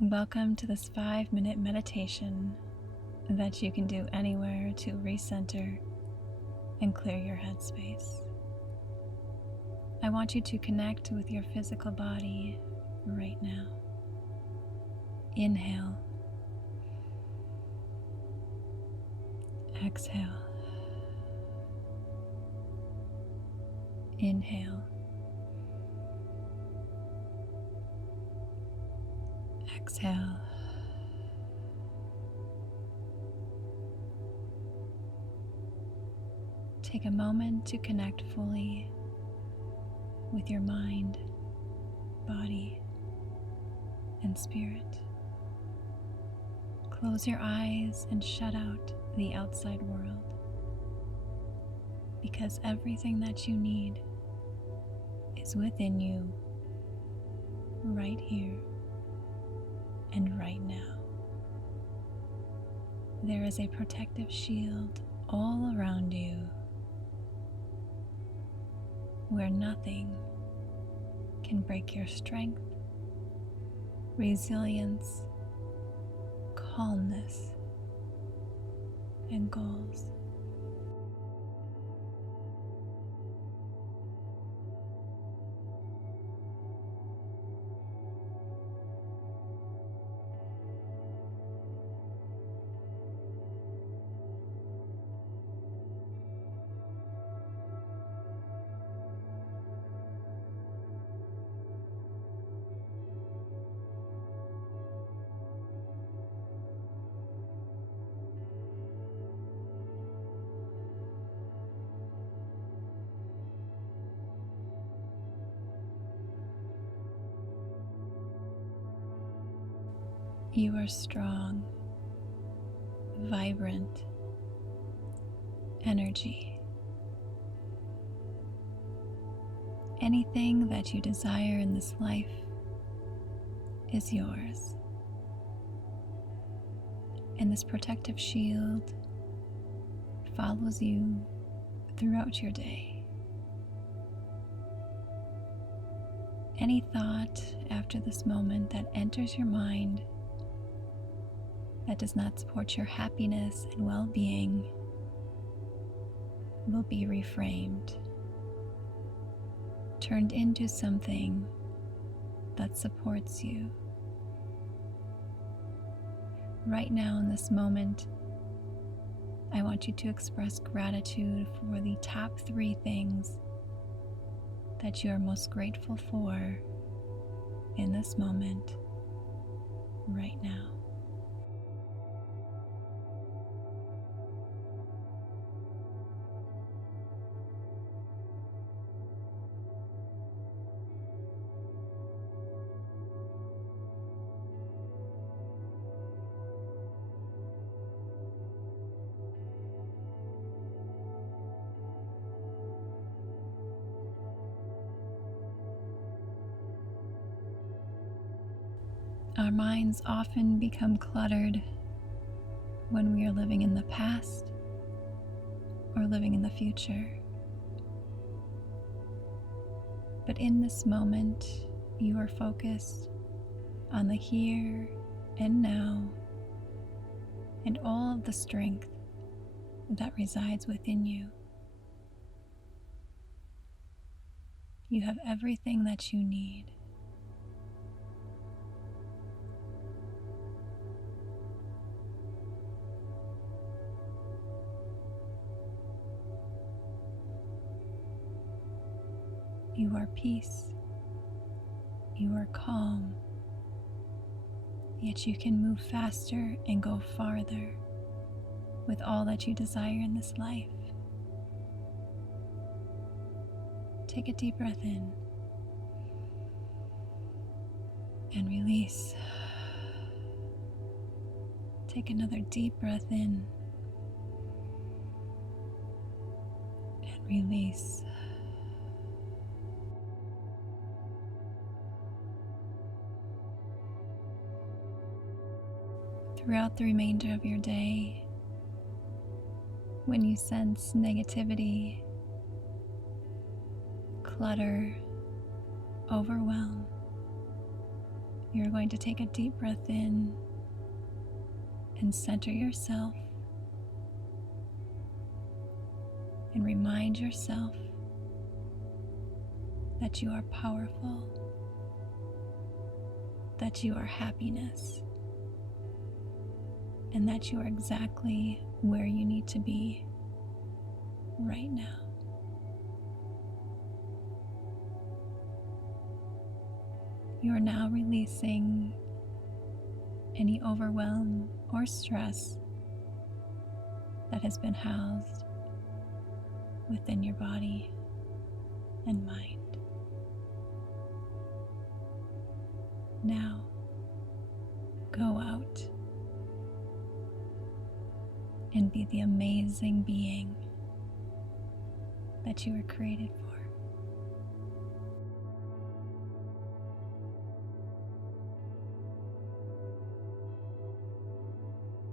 Welcome to this 5-minute meditation that you can do anywhere to recenter and clear your headspace. I want you to connect with your physical body right now. Inhale. Exhale. Inhale. Exhale. Take a moment to connect fully with your mind, body, and spirit. Close your eyes and shut out the outside world, because everything that you need is within you right here and right now. There is a protective shield all around you where nothing can break your strength, resilience, calmness, and goals. You are strong, vibrant energy. Anything that you desire in this life is yours. And this protective shield follows you throughout your day. Any thought after this moment that enters your mind that does not support your happiness and well-being will be reframed, turned into something that supports you. Right now in this moment, I want you to express gratitude for the top 3 things that you are most grateful for in this moment, right now. Our minds often become cluttered when we are living in the past or living in the future. But in this moment, you are focused on the here and now and all of the strength that resides within you. You have everything that you need. You are peace. You are calm. Yet you can move faster and go farther with all that you desire in this life. Take a deep breath in and release. Take another deep breath in and release. Throughout the remainder of your day, when you sense negativity, clutter, overwhelm, You're going to take a deep breath in and center yourself and remind yourself that you are powerful, that you are happiness, and that you are exactly where you need to be right now. You are now releasing any overwhelm or stress that has been housed within your body and mind. Now, go out and be the amazing being that you were created for.